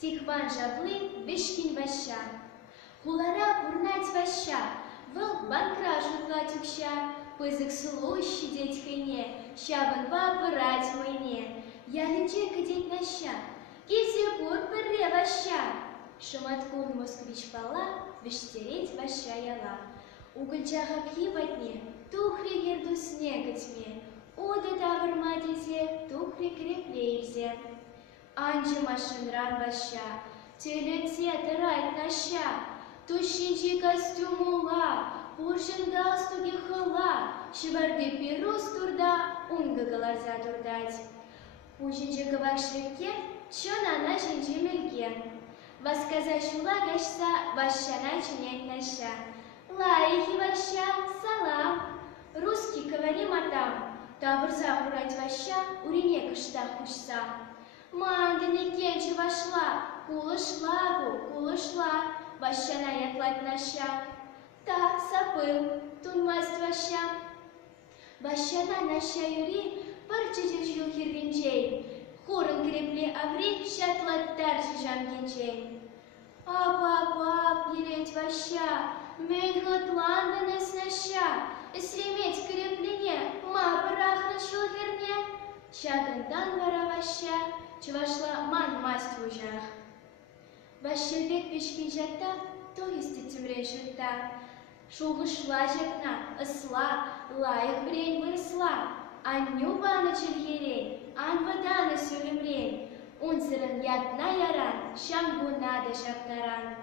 Тихван жаблы вешкин ваща. Хулара пурнать ваща, выл банкра жутлать укща, пызык сулу щадеть хайне, щабан папырать мойне. Я лече кадеть наща, кизе пур пырре ваща. Шаматкун москвич пала, вештереть ваща яла. Угольчаха пьибатне, тухри герду снега тьме, ода тавр мадизе, тухри креплейзе. Анче машинран ваща, телете тарать наща, тущинчи костюмула, пуршин галстуги хыла, шиварды пирус турда, унга галарза турдать. Пущинчи кавак швекке, чона на шинчи мельке. Восказа шула гашса, ващана чинять наща. Лаихи ваща, салам, русский говори матам, таврза урать ваща, урине кыштах кушса. Мандыне кенче вошла, кулышла, ващана ятлать наща. Та сапыл, тунмасть ваща. Ващана наща юри, парчичев жил хиргенчей, хорын крепли аври, шатлаттар жижангенчей. Ап, ереть ваща, мен готландынес наща, среметь креплине, ма парахна шулхерне. Шагындан вара ваща, чувашла ман масть в ужах. Ващербек пешкин жатта, то есть тимрен шутта. Шулгышла жатна, ысла, лайық брень вырысла. Анню баны чельгерен, ан ваданы сөлімрен. Унсырын ятна яран, шамгуна да шаптаран.